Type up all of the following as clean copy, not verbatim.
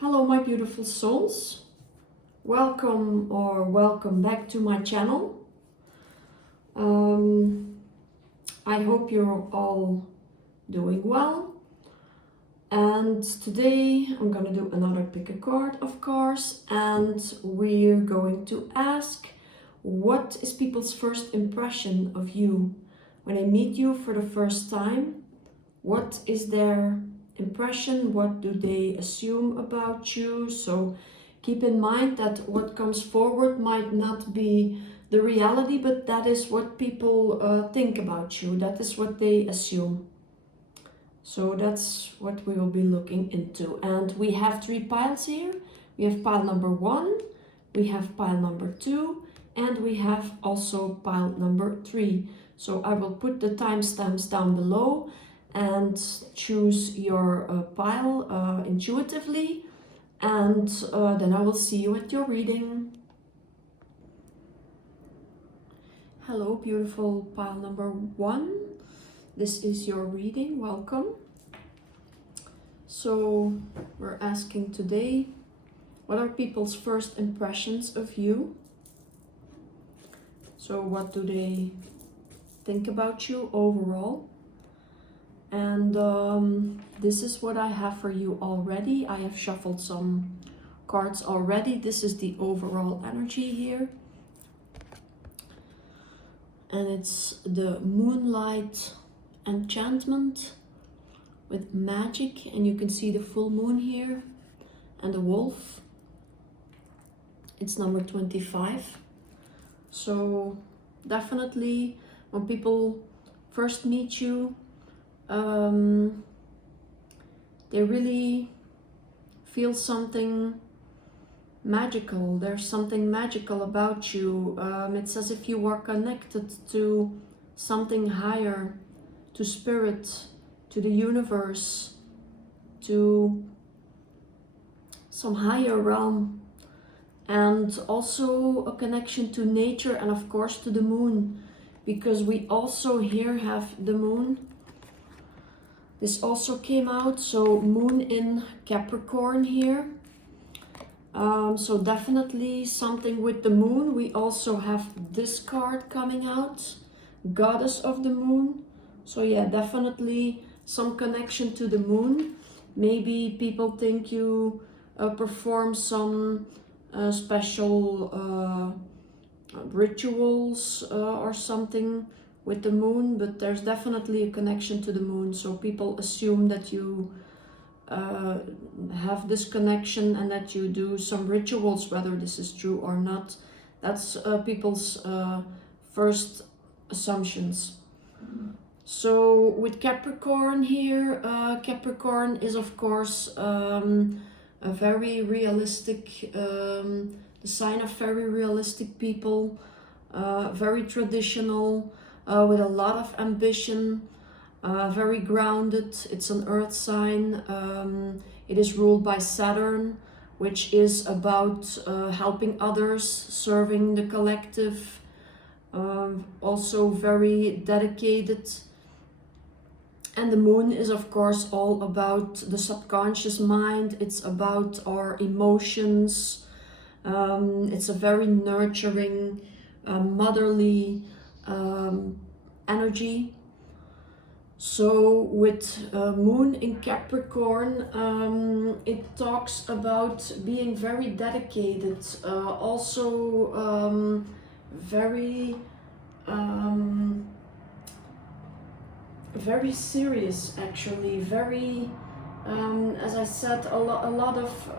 Hello my beautiful souls, welcome back to my channel. I hope you're all doing well, and today I'm gonna do another pick a card, of course, and we're going to ask, what is people's first impression of you when they meet you for the first time? What is their impression? What do they assume about you? So keep in mind that what comes forward might not be the reality, but that is what people think about you. That is what they assume. So that's what we will be looking into. And we have three piles here. We have pile number 1, we have pile number 2, and we have also pile number 3. So I will put the timestamps down below and choose your pile intuitively, and then I will see you at your reading. Hello beautiful pile number 1, this is your reading, welcome. So we're asking today, what are people's first impressions of you? So what do they think about you overall? And this is what I have for you already. I have shuffled some cards already. This is the overall energy here. And it's the Moonlight Enchantment with magic. And you can see the full moon here and the wolf. It's number 25. So definitely when people first meet you, they really feel something magical. There's something magical about you. It's as if you are connected to something higher, to spirit, to the universe, to some higher realm, and also a connection to nature and of course to the moon, because we also here have the moon. This also came out, so moon in Capricorn here. So definitely something with the moon. We also have this card coming out, Goddess of the Moon. So yeah, definitely some connection to the moon. Maybe people think you perform some special rituals or something with the moon, but there's definitely a connection to the moon. So people assume that you have this connection and that you do some rituals, whether this is true or not. That's people's first assumptions. So with Capricorn here, Capricorn is of course a very realistic, the sign of very realistic people, very traditional, with a lot of ambition, very grounded. It's an earth sign. It is ruled by Saturn, which is about helping others, serving the collective, also very dedicated. And the moon is of course all about the subconscious mind. It's about our emotions. It's a very nurturing, motherly energy. So with moon in Capricorn, it talks about being very dedicated, also very very serious, actually, very as I said, a lot of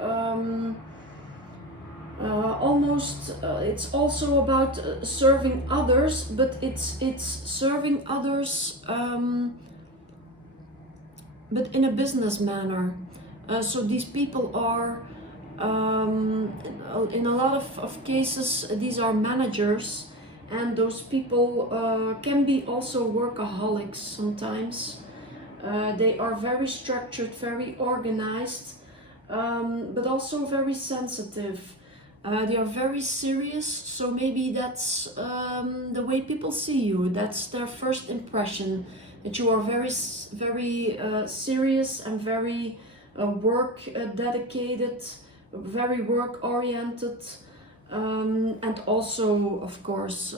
almost it's also about serving others, but it's serving others but in a business manner. So these people are in a lot of cases, these are managers, and those people can be also workaholics sometimes. They are very structured, very organized, but also very sensitive. They are very serious, so maybe that's the way people see you. That's their first impression, that you are very serious and very work dedicated, very work oriented, and also of course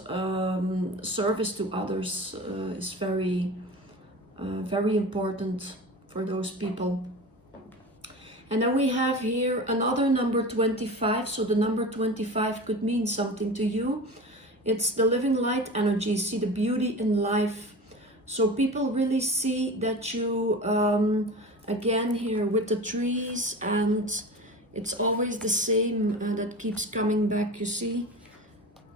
service to others is very important for those people. And then we have here another number 25, so the number 25 could mean something to you. It's the living light energy, see the beauty in life. So people really see that you, again here with the trees, and it's always the same that keeps coming back, you see.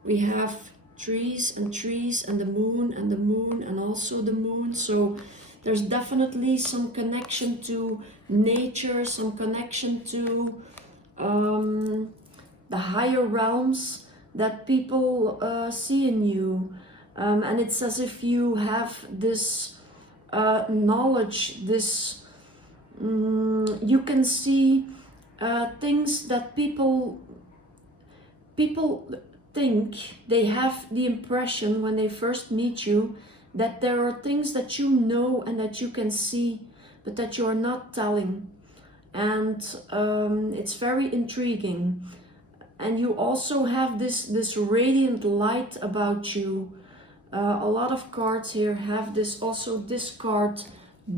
We have trees and the moon and the moon and also the moon. So there's definitely some connection to nature, some connection to the higher realms that people see in you. And it's as if you have this knowledge, this, you can see things that people think, they have the impression when they first meet you that there are things that you know and that you can see, but that you are not telling. And it's very intriguing. And you also have this radiant light about you. A lot of cards here have this, also this card,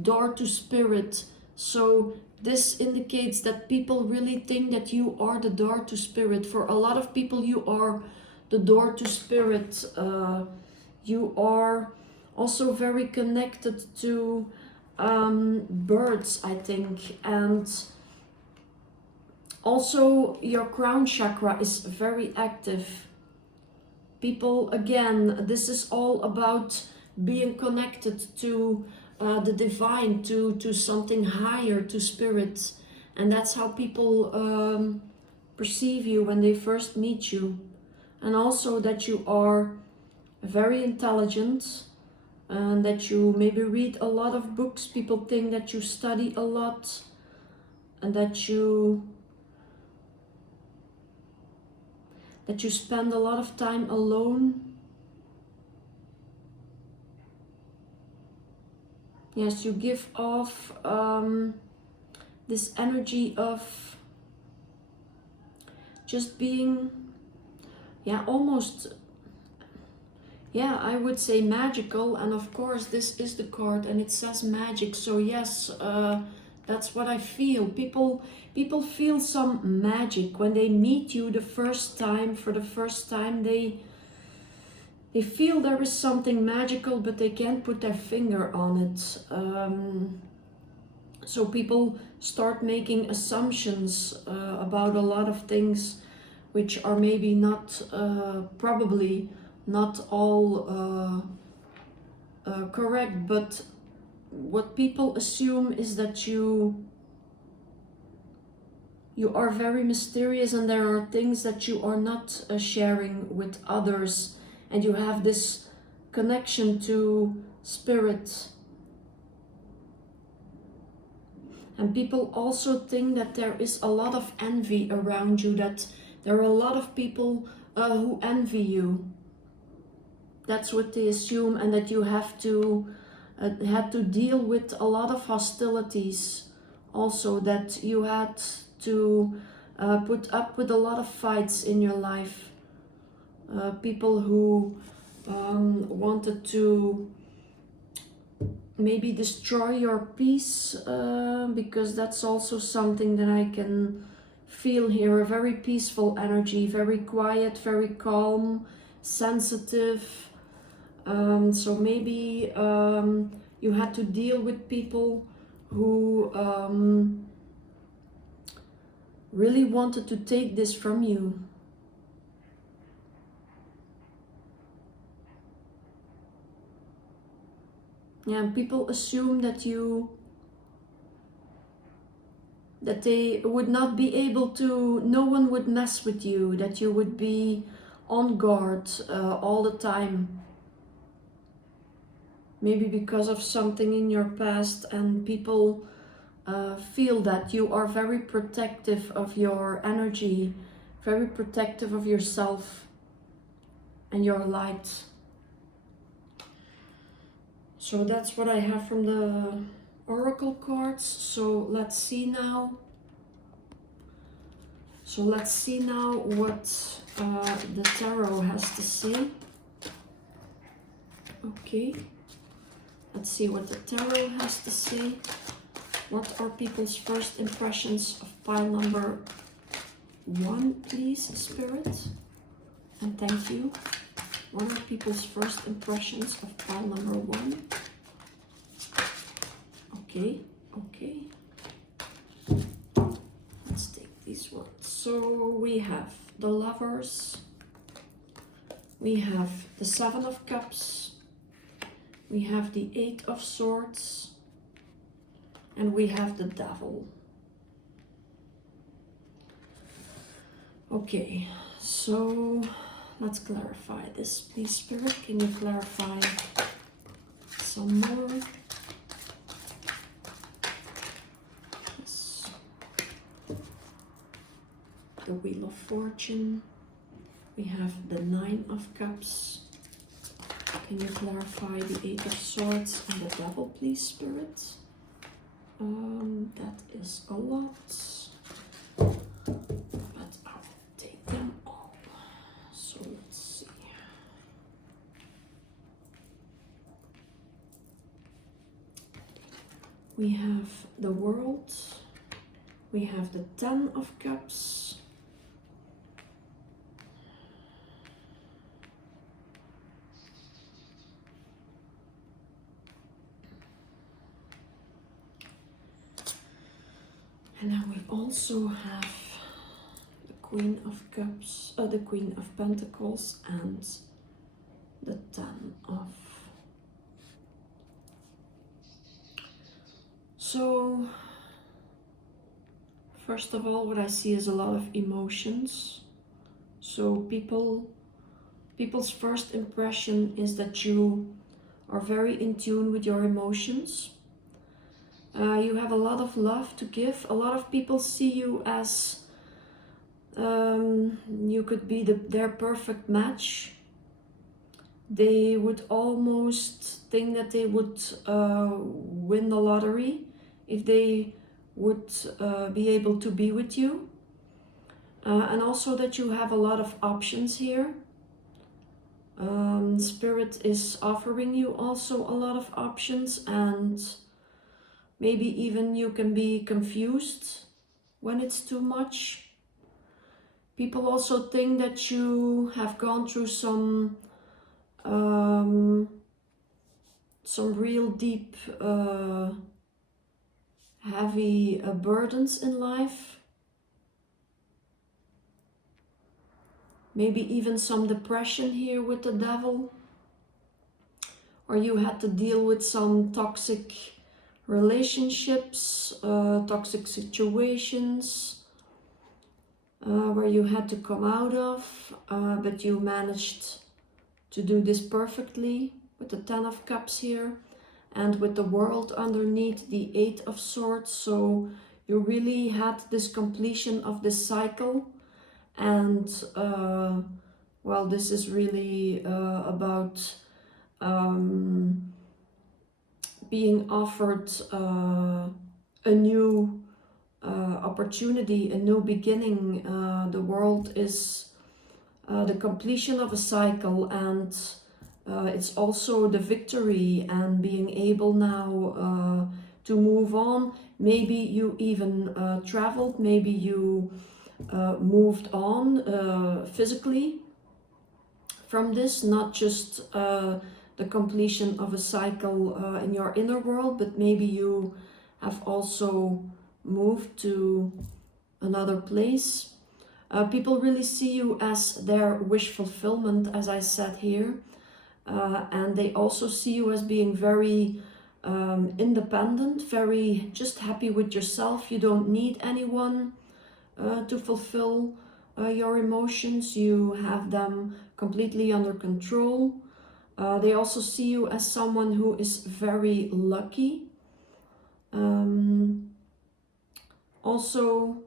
door to spirit. So this indicates that people really think that you are the door to spirit. For a lot of people, you are the door to spirit. You are also very connected to birds, I think. And also your crown chakra is very active. People, again, this is all about being connected to the divine, to something higher, to spirit. And that's how people perceive you when they first meet you. And also that you are very intelligent, and that you maybe read a lot of books. People think that you study a lot, and that you spend a lot of time alone. Yes, you give off this energy of just being, almost, I would say magical. And of course this is the card and it says magic, so yes, that's what I feel. People feel some magic when they meet you the first time. For the first time, they feel there is something magical, but they can't put their finger on it. So people start making assumptions about a lot of things, which are maybe not, probably not all correct, but what people assume is that you are very mysterious, and there are things that you are not sharing with others, and you have this connection to spirit. And people also think that there is a lot of envy around you, that there are a lot of people who envy you. That's what they assume, and that you have to had to deal with a lot of hostilities. Also, that you had to put up with a lot of fights in your life. People who wanted to maybe destroy your peace, because that's also something that I can feel here. A very peaceful energy, very quiet, very calm, sensitive. So maybe you had to deal with people who really wanted to take this from you. Yeah, people assume that they would not be able to, no one would mess with you, that you would be on guard all the time. Maybe because of something in your past, and people feel that you are very protective of your energy, very protective of yourself and your light. So that's what I have from oracle cards. So let's see now. What the tarot has to say. Okay, let's see what the tarot has to say. What are people's first impressions of pile number 1, please, Spirit? And thank you. What are people's first impressions of pile number 1? Okay, okay. Let's take these ones. So we have the Lovers. We have the 7 of Cups. We have the 8 of Swords. And we have the Devil. Okay, so let's clarify this, please, Spirit. Can you clarify some more? Yes. The Wheel of Fortune. We have the 9 of Cups. Can you clarify the 8 of Swords and the Devil, please, Spirit? That is a lot, but I will take them all. So let's see. We have the World. We have the 10 of Cups. And then we also have the Queen of Cups, the Queen of Pentacles, and the 10 of. So, first of all, what I see is a lot of emotions. So people's first impression is that you are very in tune with your emotions. You have a lot of love to give. A lot of people see you as you could be their perfect match. They would almost think that they would win the lottery if they would be able to be with you. And also that you have a lot of options here. Spirit is offering you also a lot of options, and maybe even you can be confused when it's too much. People also think that you have gone through some real deep, heavy burdens in life. Maybe even some depression here with the Devil. Or you had to deal with some toxic relationships, toxic situations where you had to come out of, but you managed to do this perfectly with the 10 of Cups here, and with the World underneath, the 8 of Swords. So you really had this completion of this cycle, and well, this is really about being offered a new opportunity, a new beginning. The World is the completion of a cycle, and it's also the victory and being able now to move on. Maybe you even traveled, maybe you moved on physically from this, not just the completion of a cycle in your inner world, but maybe you have also moved to another place. People really see you as their wish fulfillment, as I said here, and they also see you as being very independent, very just happy with yourself. You don't need anyone to fulfill your emotions. You have them completely under control. They also see you as someone who is very lucky. Also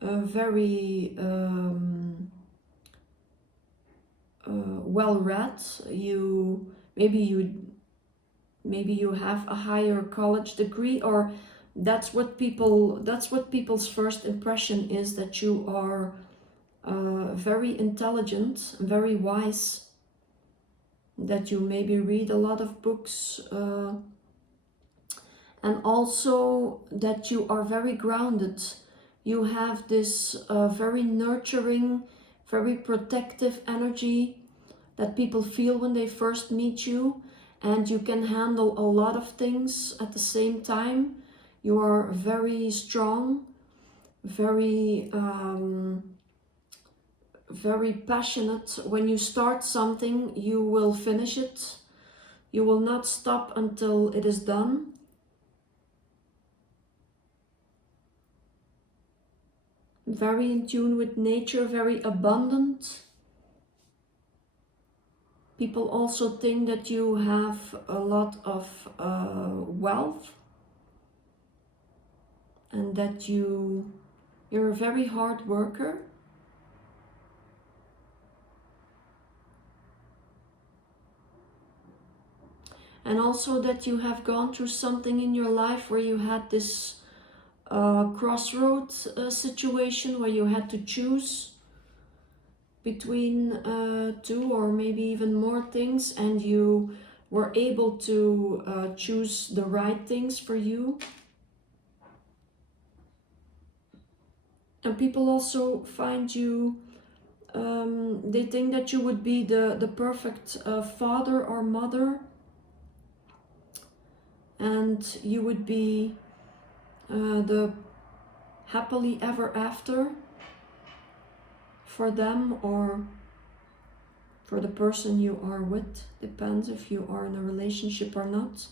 very well read. Maybe you maybe you have a higher college degree, or that's what people's first impression is, that you are very intelligent, very wise, that you maybe read a lot of books, and also that you are very grounded. You have this very nurturing, very protective energy that people feel when they first meet you, and you can handle a lot of things at the same time. You are very strong, very very passionate. When you start something, you will finish it. You will not stop until it is done. Very in tune with nature, very abundant. People also think that you have a lot of wealth, and that you're a very hard worker. And also that you have gone through something in your life where you had this crossroads situation where you had to choose between two or maybe even more things, and you were able to choose the right things for you. And people also find you, they think that you would be the perfect father or mother, and you would be the happily ever after for them or for the person you are with. Depends if you are in a relationship or not.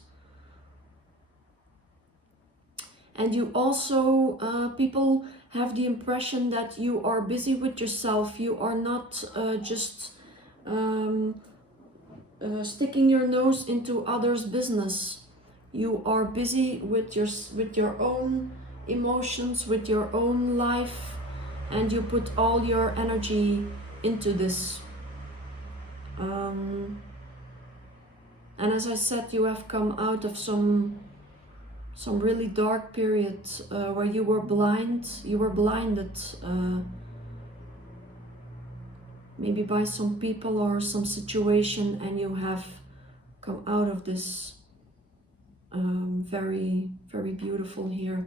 And you also, people have the impression that you are busy with yourself. You are not just sticking your nose into others' business. You are busy with your own emotions, with your own life, and you put all your energy into this. And as I said, you have come out of some really dark periods where you were blinded maybe by some people or some situation, and you have come out of this very, very beautiful here,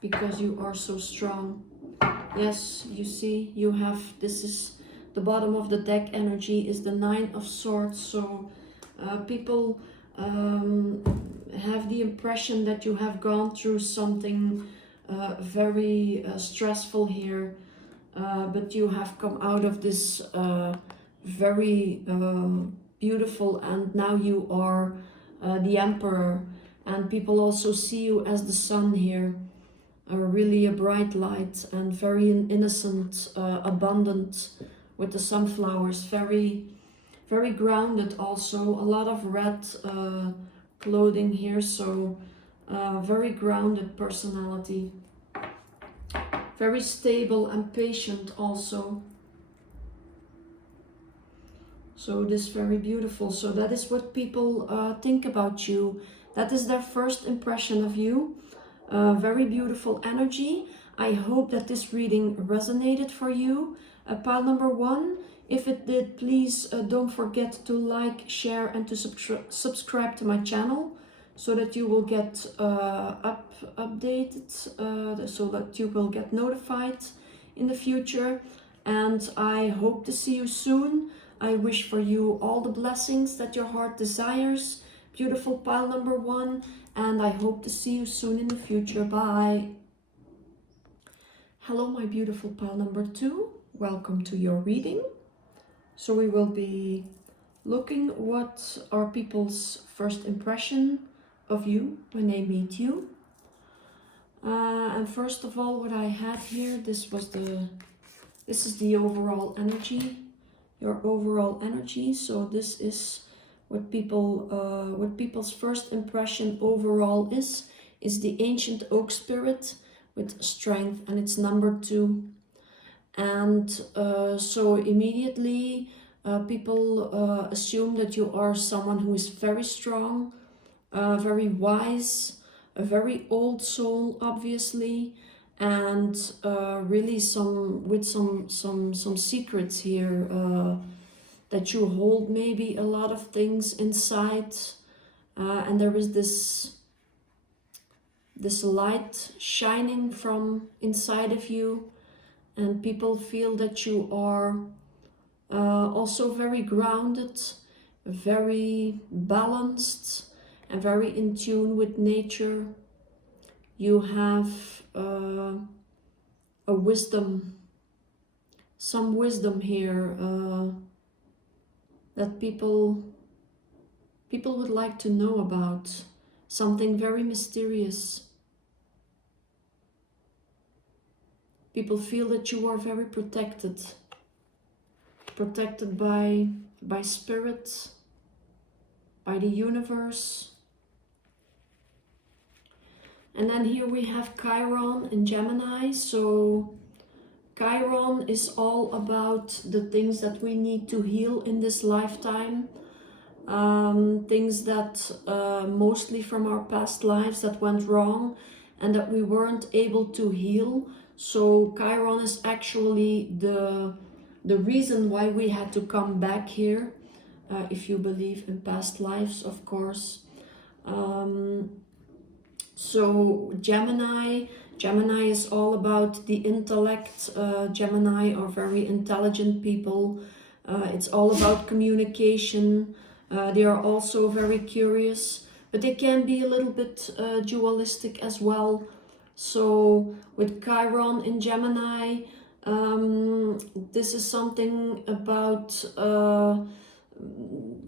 because you are so strong. Yes, you see, you have, this is the bottom of the deck energy, is the Nine of Swords. So people have the impression that you have gone through something very stressful here, but you have come out of this very beautiful, and now you are the Emperor, and people also see you as the sun here, really a bright light and very innocent, abundant with the sunflowers, very, very grounded also, a lot of red clothing here, so very grounded personality, very stable and patient also. So this is very beautiful. So that is what people think about you. That is their first impression of you. Very beautiful energy. I hope that this reading resonated for you. Pile number 1, if it did, please don't forget to like, share, and to subscribe to my channel, so that you will get updated, so that you will get notified in the future. And I hope to see you soon. I wish for you all the blessings that your heart desires. Beautiful pile number 1, and I hope to see you soon in the future. Bye. Hello, my beautiful pile number 2. Welcome to your reading. So we will be looking what are people's first impression of you when they meet you. And first of all, what I had here, this is the overall energy, your overall energy. So this is what people's first impression overall is the ancient oak spirit with strength, and it's number 2. And so immediately People assume that you are someone who is very strong, very wise, a very old soul, obviously, and really some secrets here, that you hold maybe a lot of things inside, and there is this light shining from inside of you, and people feel that you are also very grounded, very balanced, and very in tune with nature. You have a wisdom, some wisdom here that people would like to know about, something very mysterious. People feel that you are very protected by spirit, by the universe. And then here we have Chiron in Gemini. So Chiron is all about the things that we need to heal in this lifetime. Things that mostly from our past lives that went wrong and that we weren't able to heal. So Chiron is actually the reason why we had to come back here, if you believe in past lives, of course. So Gemini is all about the intellect. Gemini are very intelligent people. It's all about communication. They are also very curious, but they can be a little bit dualistic as well. So with Chiron in Gemini, this is something about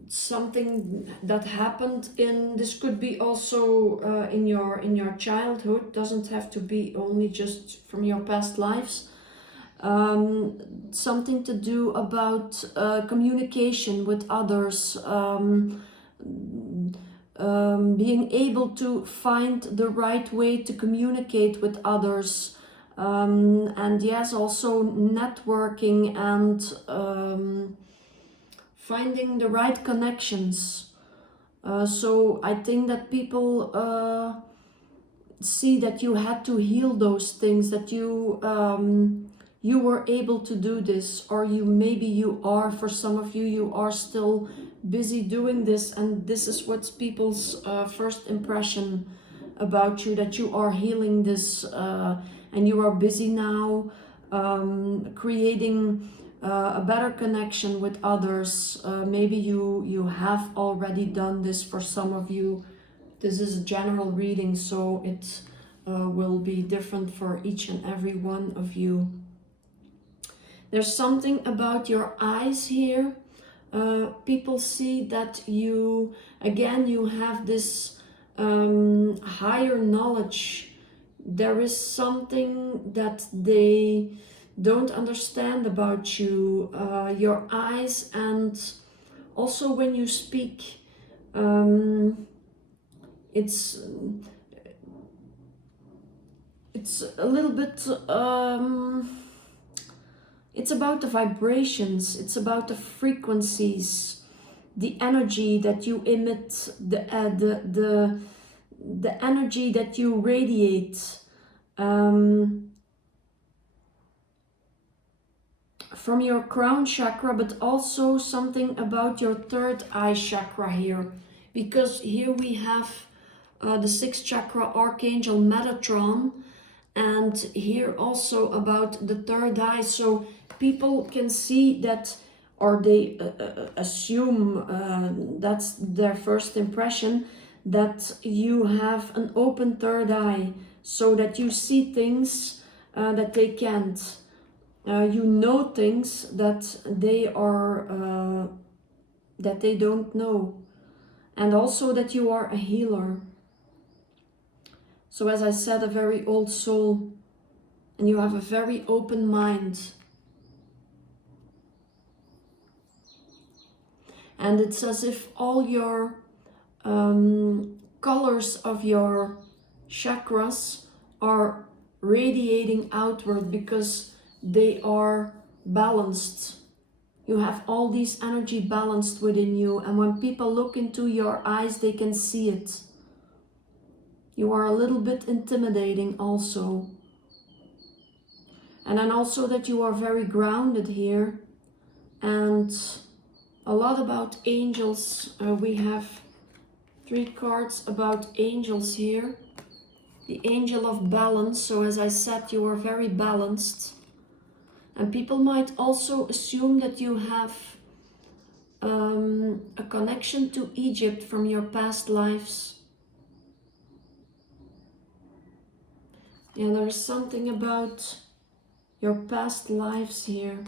something that happened in, this could be also in your childhood, doesn't have to be only just from your past lives. Something to do about communication with others, being able to find the right way to communicate with others, and yes, also networking and finding the right connections. So I think that people see that you had to heal those things, that you were able to do this, or maybe you are, for some of you, you are still busy doing this, and this is what's people's first impression about you, that you are healing this, and you are busy now creating a better connection with others. Maybe you have already done this. For some of you, this is a general reading, so it will be different for each and every one of you. There's something about your eyes here. People see that you have this higher knowledge. There is something that they don't understand about you, your eyes, and also when you speak, it's a little bit, it's about the vibrations, it's about the frequencies, the energy that you emit, the energy that you radiate. From your crown chakra, but also something about your third eye chakra here, because here we have the sixth chakra archangel Metatron, and here also about the third eye. So people can see that, or they assume, that's their first impression, that you have an open third eye, so that you see things that they can't. You know things that they are that they don't know, and also that you are a healer. So as I said, a very old soul, and you have a very open mind. And it's as if all your colors of your chakras are radiating outward, because they are balanced. You have all these energy balanced within you, and when people look into your eyes, they can see it. You are a little bit intimidating also. And then also that you are very grounded here. And a lot about angels. We have 3 cards about angels here. The angel of balance. So as I said, you are very balanced. And people might also assume that you have a connection to Egypt from your past lives. Yeah, there's something about your past lives here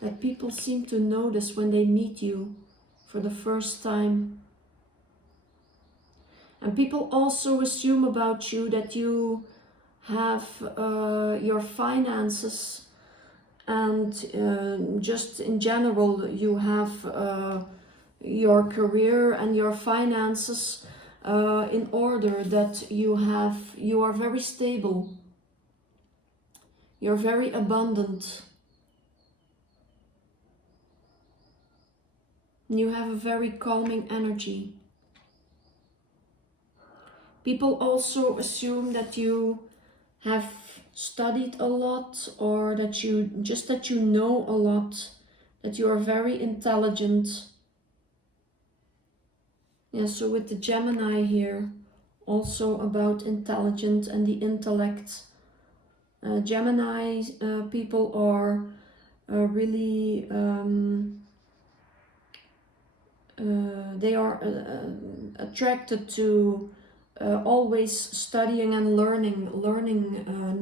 that people seem to notice when they meet you for the first time. And people also assume about you that you have your finances and just in general you have your career and your finances in order, that you are very stable, you're very abundant, you have a very calming energy. People also assume that you have studied a lot, or that you know a lot, that you are very intelligent. Yeah, so with the Gemini here, also about intelligence and the intellect. Gemini people are really they are attracted to always studying and learning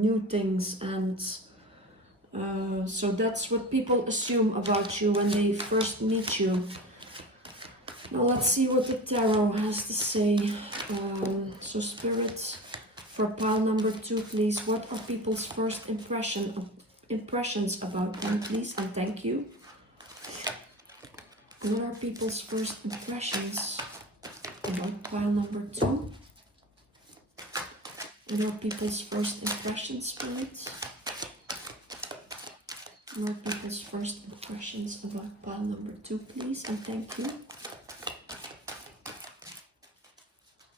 new things, and so that's what people assume about you when they first meet you. Now let's see what the tarot has to say. So Spirit, for pile number 2, please. What are people's first impressions about them, please? And thank you. What are people's first impressions about pile number 2? What are people's first impressions, Spirit? What are people's first impressions about pile number 2, please? And thank you.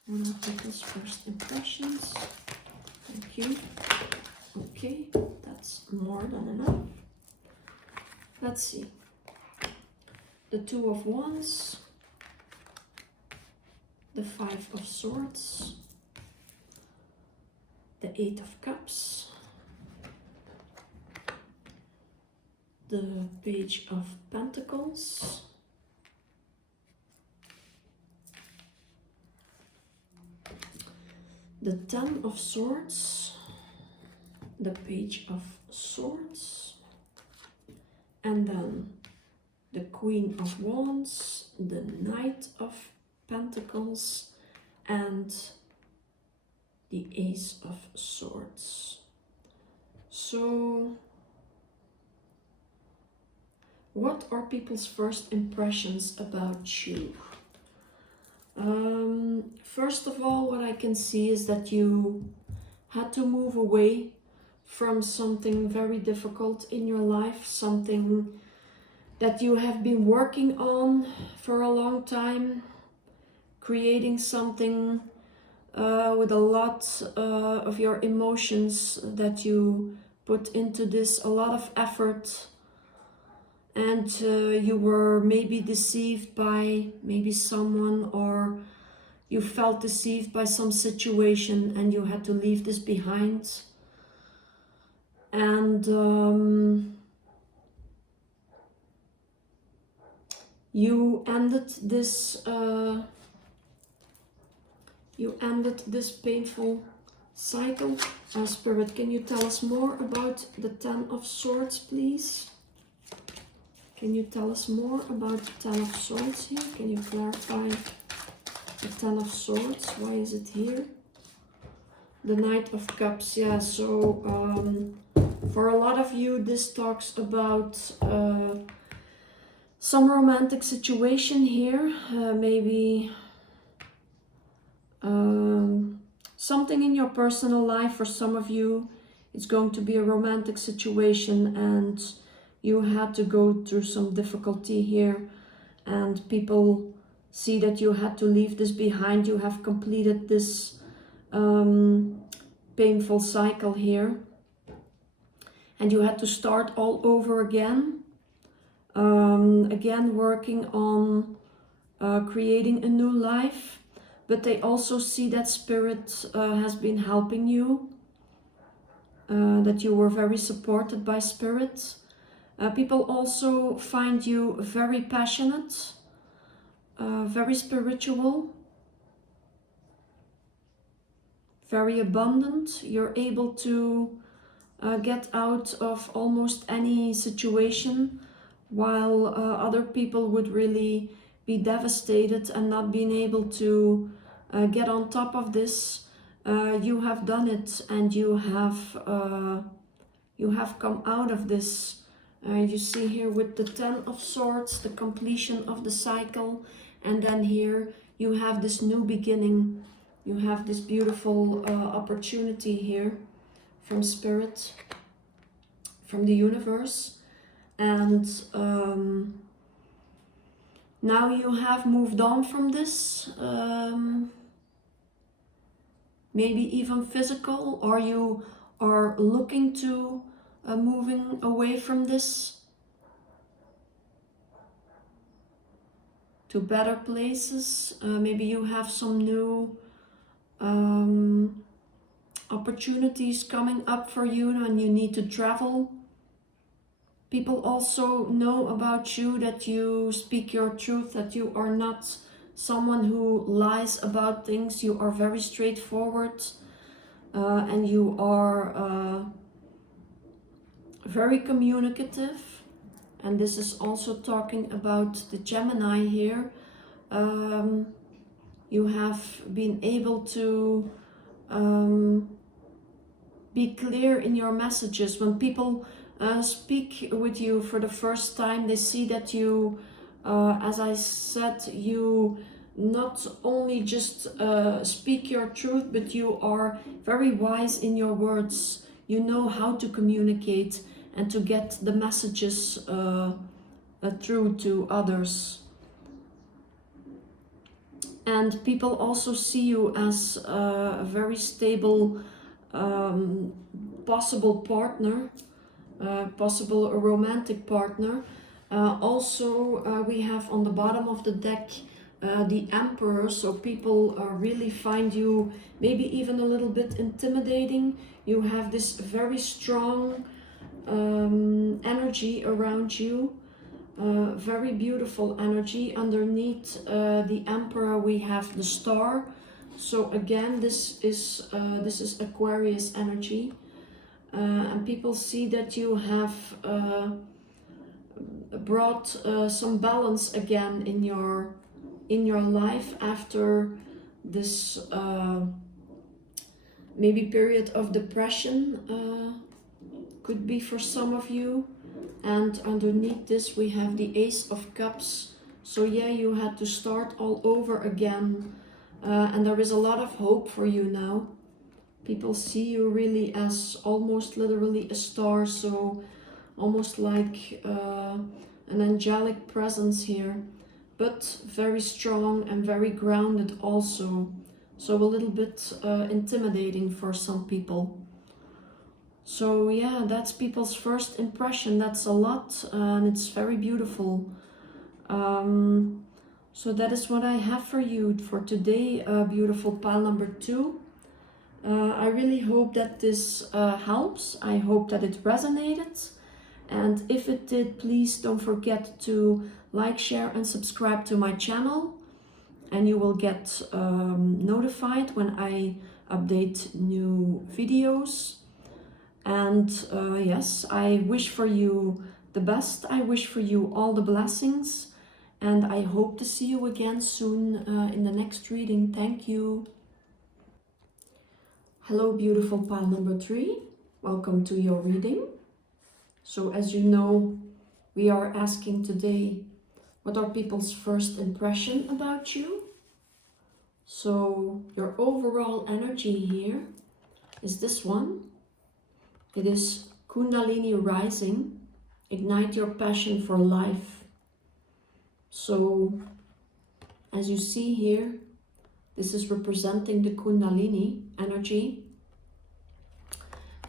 What are people's first impressions? Thank you. Okay, that's more than enough. Let's see. The 2 of Wands, the 5 of Swords, the 8 of Cups, the Page of Pentacles, the 10 of Swords, the Page of Swords, and then the Queen of Wands, the Knight of Pentacles, and the Ace of Swords. So, what are people's first impressions about you? First of all, what I can see is that you had to move away from something very difficult in your life, something that you have been working on for a long time, creating something with a lot of your emotions that you put into this, a lot of effort, and you were maybe deceived by maybe someone, or you felt deceived by some situation and you had to leave this behind. And you ended this painful cycle. Spirit, can you tell us more about the 10 of Swords, please? Can you tell us more about the 10 of Swords here? Can you clarify the 10 of Swords? Why is it here? The Knight of Cups, yeah, so for a lot of you, this talks about some romantic situation here, maybe something in your personal life. For some of you, it's going to be a romantic situation, and you had to go through some difficulty here, and people see that you had to leave this behind. You have completed this painful cycle here, and you had to start all over again. Again, working on creating a new life. But they also see that Spirit has been helping you, that you were very supported by Spirit. People also find you very passionate, very spiritual, very abundant. You're able to get out of almost any situation, while other people would really be devastated and not being able to get on top of this. You have done it, and you have come out of this. You see here with the 10 of Swords, the completion of the cycle, and then here you have this new beginning. You have this beautiful opportunity here from Spirit, from the universe, and now you have moved on from this, maybe even physical, or you are looking to moving away from this to better places. Maybe you have some new opportunities coming up for you and you need to travel. People also know about you that you speak your truth, that you are not someone who lies about things. You are very straightforward, and you are very communicative. And this is also talking about the Gemini here. You have been able to be clear in your messages. When people speak with you for the first time, they see that you, as I said, you not only just speak your truth, but you are very wise in your words. You know how to communicate and to get the messages through to others. And people also see you as a very stable possible partner, possible a romantic partner. Also, we have on the bottom of the deck the Emperor, so people really find you maybe even a little bit intimidating. You have this very strong energy around you, very beautiful energy. Underneath the Emperor we have the Star, so again this is Aquarius energy, and people see that you have brought some balance again in your life after this maybe period of depression, could be for some of you. And underneath this we have the Ace of Cups. So yeah, you had to start all over again, and there is a lot of hope for you now. People see you really as almost literally a star, so almost like an angelic presence here, but very strong and very grounded also. So a little bit intimidating for some people. So yeah, that's people's first impression. That's a lot, and it's very beautiful. So that is what I have for you for today, beautiful pile number 2. I really hope that this helps. I hope that it resonated. And if it did, please don't forget to like, share and subscribe to my channel. And you will get notified when I update new videos. And yes, I wish for you the best. I wish for you all the blessings. And I hope to see you again soon in the next reading. Thank you. Hello, beautiful pile number 3. Welcome to your reading. So as you know, we are asking today, what are people's first impression about you? So your overall energy here is this one. It is Kundalini rising. Ignite your passion for life. So, as you see here, this is representing the Kundalini energy.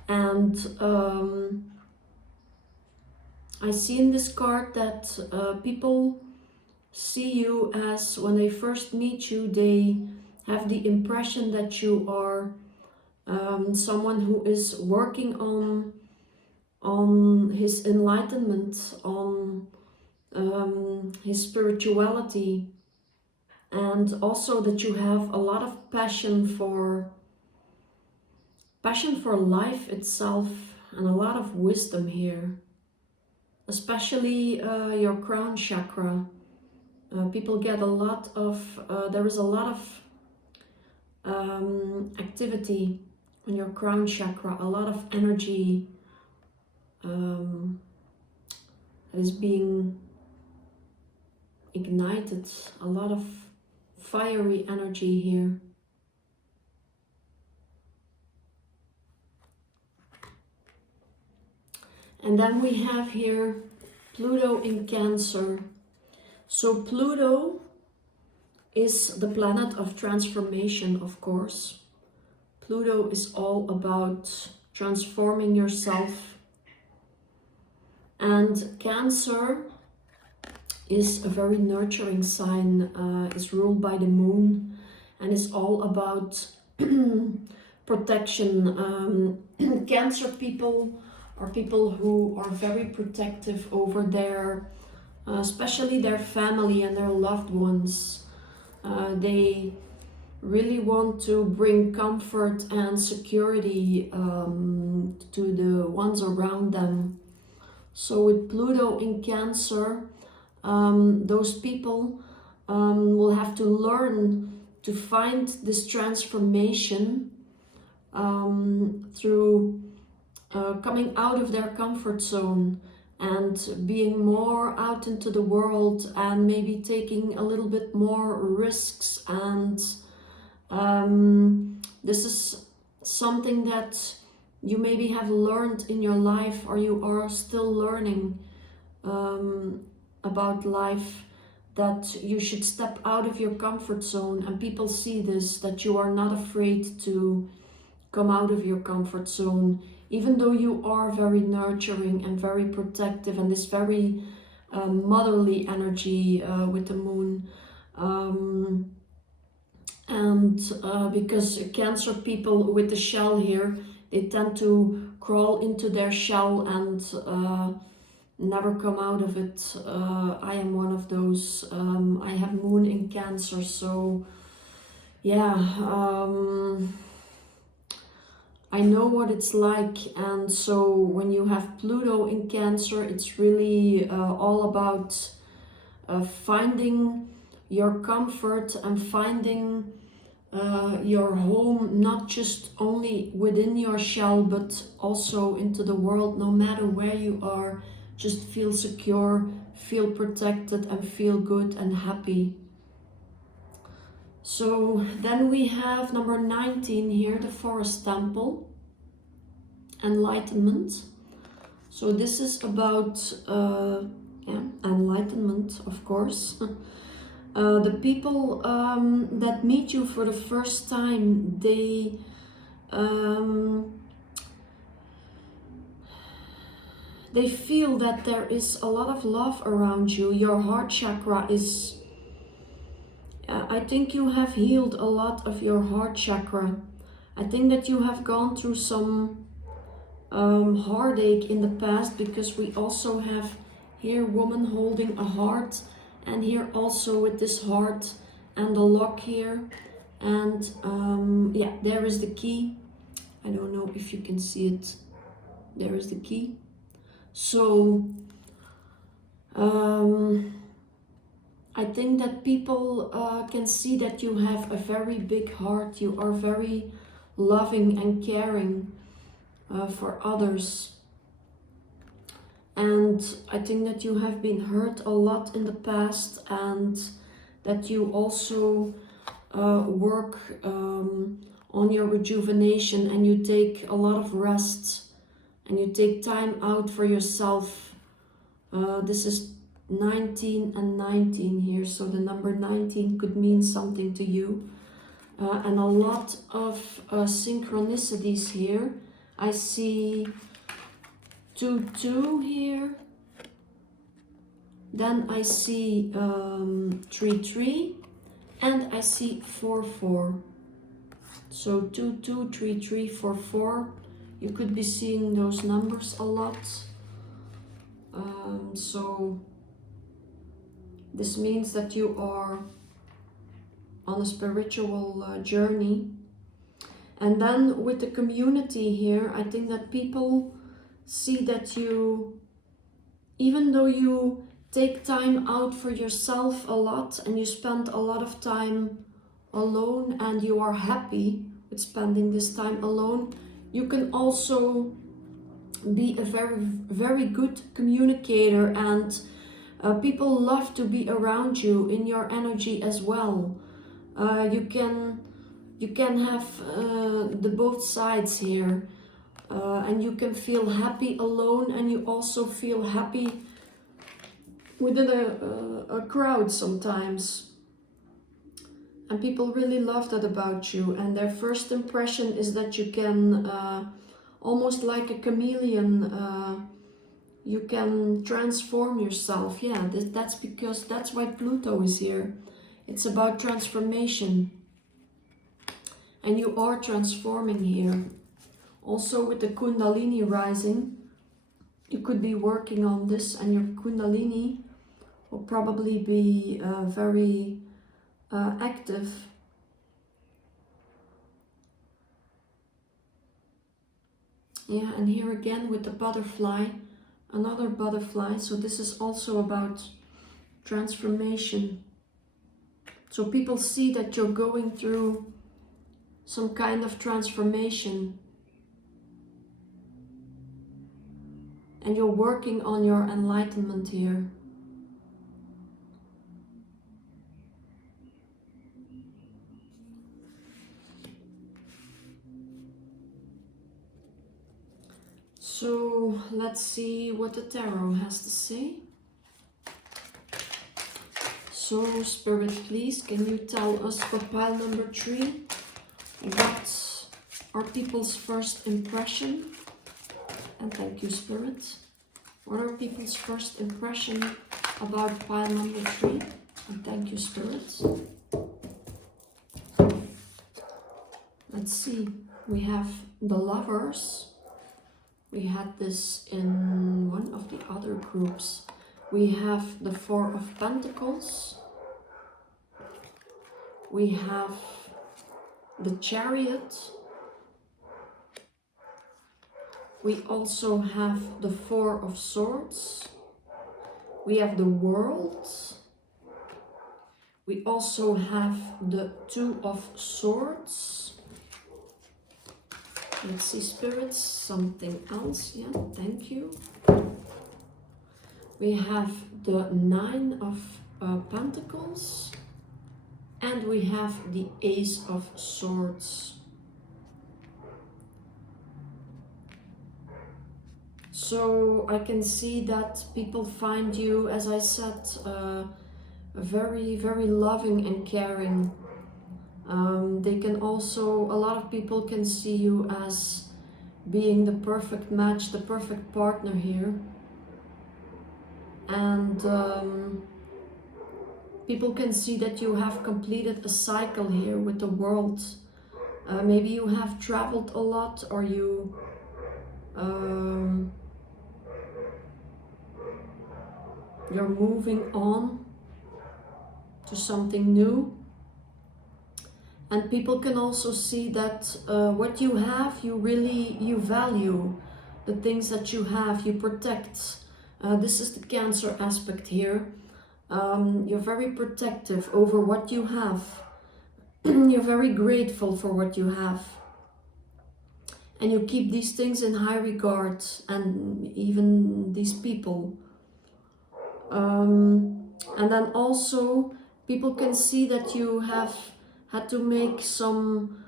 And I see in this card that people see you as, when they first meet you, they have the impression that you are someone who is working on his enlightenment, on his spirituality, and also that you have a lot of passion for life itself, and a lot of wisdom here, especially your crown chakra. People get a lot of, there is a lot of activity on your crown chakra, a lot of energy that is being ignited, a lot of fiery energy here. And then we have here Pluto in Cancer. So Pluto is the planet of transformation, of course. Pluto is all about transforming yourself. And Cancer is a very nurturing sign, is ruled by the moon, and is all about protection. Cancer people are people who are very protective over their, especially their family and their loved ones. They really want to bring comfort and security to the ones around them. So with Pluto in Cancer, those people will have to learn to find this transformation through coming out of their comfort zone and being more out into the world, and maybe taking a little bit more risks. And this is something that you maybe have learned in your life, or you are still learning about life, that you should step out of your comfort zone. And people see this, that you are not afraid to come out of your comfort zone, even though you are very nurturing and very protective, and this very motherly energy with the moon. Because Cancer people with the shell here, they tend to crawl into their shell and never come out of it. I am one of those. I have moon in Cancer, so yeah, I know what it's like. And so when you have Pluto in Cancer, it's really all about finding your comfort and finding your home, not just only within your shell, but also into the world. No matter where you are, just feel secure, feel protected, and feel good and happy. So then we have number 19 here, the Forest Temple, enlightenment. So this is about enlightenment, of course. The people that meet you for the first time, they feel that there is a lot of love around you. Your heart chakra is, I think you have healed a lot of your heart chakra. I think that you have gone through some heartache in the past, because we also have here woman holding a heart, and here also with this heart and the lock here. And yeah, there is the key. I don't know if you can see it. There is the key. So I think that people can see that you have a very big heart. You are very loving and caring for others. And I think that you have been hurt a lot in the past, and that you also work on your rejuvenation, and you take a lot of rest, and you take time out for yourself This is 19 and 19 here, so the number 19 could mean something to you. And a lot of synchronicities here. I see 2-2 here. Then I see 3-3 and I see 4-4. So 2-2, 3-3, 4-4. You could be seeing those numbers a lot. So this means that you are on a spiritual journey. And then with the community here, I think that people see that you, even though you take time out for yourself a lot and you spend a lot of time alone and you are happy with spending this time alone, you can also be a very good communicator, and people love to be around you in your energy as well. You can have the both sides here, and you can feel happy alone and you also feel happy within a crowd sometimes. And people really love that about you, and their first impression is that you can almost like a chameleon, you can transform yourself. Yeah, that's because that's why Pluto is here. It's about transformation, and you are transforming here. Also with the Kundalini rising, you could be working on this, and your Kundalini will probably be very active. Yeah, and here again with the butterfly, another butterfly. So this is also about transformation. So people see that you're going through some kind of transformation, and you're working on your enlightenment here. So let's see what the tarot has to say. So Spirit, please, can you tell us for pile number 3, what are people's first impression? And thank you, Spirit. What are people's first impression about pile number 3? And thank you, Spirit. Let's see. We have the Lovers. We had this in one of the other groups. We have the 4 of Pentacles. We have the Chariot. We also have the 4 of Swords. We have the World. We also have the 2 of Swords. Let's see, Spirits, something else. Yeah, thank you. We have the 9 of Pentacles. And we have the Ace of Swords. So I can see that people find you, as I said, very, very loving and caring. They can also, a lot of people can see you as being the perfect match, the perfect partner here. And people can see that you have completed a cycle here with the World. Maybe you have traveled a lot, or you you're moving on to something new. And people can also see that what you have, you value the things that you have, you protect. This is the Cancer aspect here. You're very protective over what you have. You're very grateful for what you have. And you keep these things in high regard, and even these people. And then also people can see that you have had to make some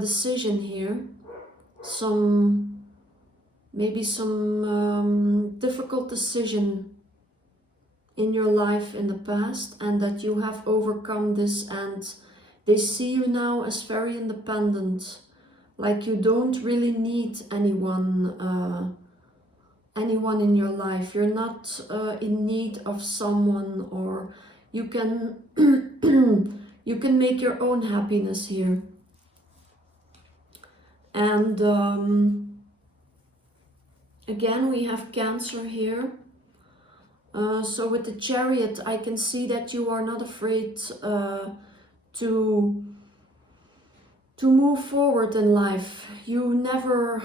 decision here, maybe some difficult decision in your life in the past, and that you have overcome this, and they see you now as very independent, like you don't really need anyone in your life. You're not in need of someone, or you can you can make your own happiness here. And again, we have Cancer here. So with the Chariot, I can see that you are not afraid to move forward in life. You never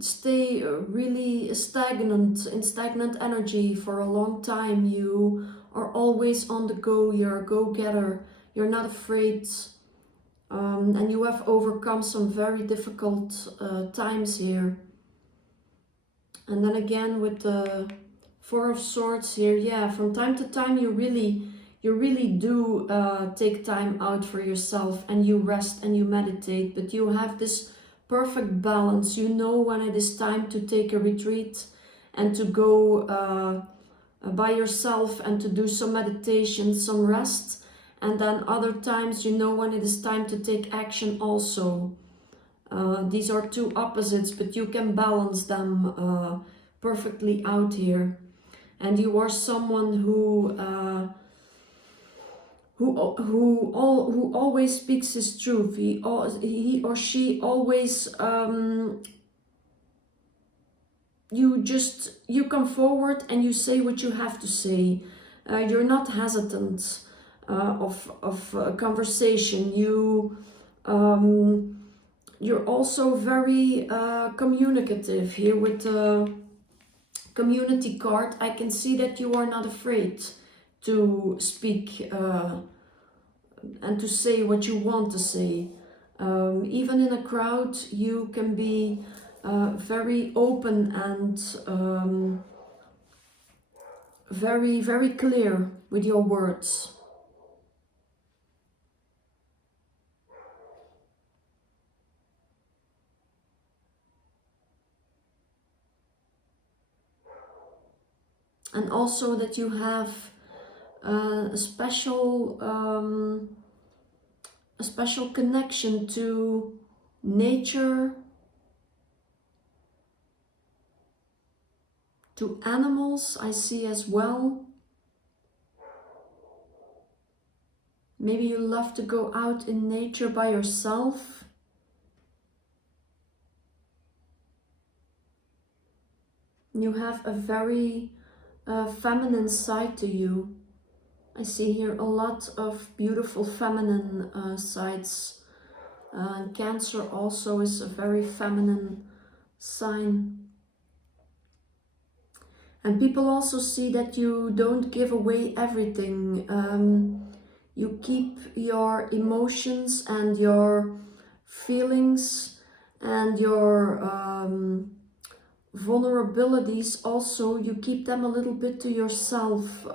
stay really stagnant energy for a long time. You are always on the go. You're a go-getter. You're not afraid, and you have overcome some very difficult times here. And then again with the Four of Swords here, yeah, from time to time you really do take time out for yourself, and you rest and you meditate, but you have this perfect balance. You know when it is time to take a retreat and to go by yourself and to do some meditation, some rest, and then other times you know when it is time to take action also. These are two opposites, but you can balance them perfectly out here. And you are someone who always speaks his truth. He or she always you come forward and you say what you have to say. You're not hesitant of a conversation. You're also very communicative here with the Community card. I can see that you are not afraid to speak and to say what you want to say. Even in a crowd, you can be very open and very, very clear with your words. And also that you have a special connection to nature, to animals, I see as well. Maybe you love to go out in nature by yourself. You have a very feminine side to you. I see here a lot of beautiful feminine sides. Cancer also is a very feminine sign. And people also see that you don't give away everything. You keep your emotions and your feelings and your vulnerabilities also, you keep them a little bit to yourself.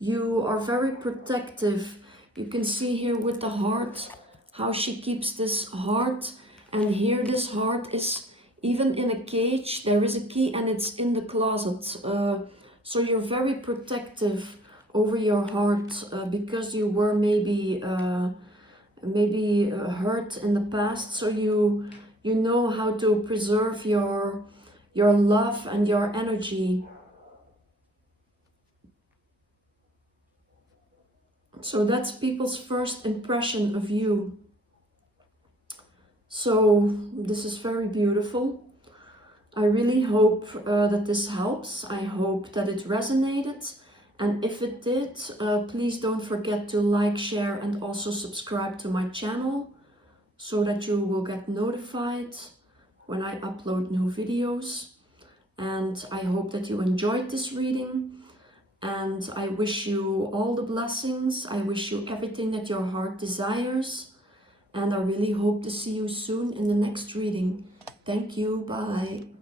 You are very protective. You can see here with the heart how she keeps this heart, and here this heart is even in a cage. There is a key and it's in the closet. So you're very protective over your heart because you were maybe hurt in the past. So you know how to preserve your love and your energy. So that's people's first impression of you. So this is very beautiful. I really hope that this helps. I hope that it resonated. And if it did, please don't forget to like, share, and also subscribe to my channel so that you will get notified when I upload new videos. And I hope that you enjoyed this reading, and I wish you all the blessings. I wish you everything that your heart desires, and I really hope to see you soon in the next reading. Thank you. Bye.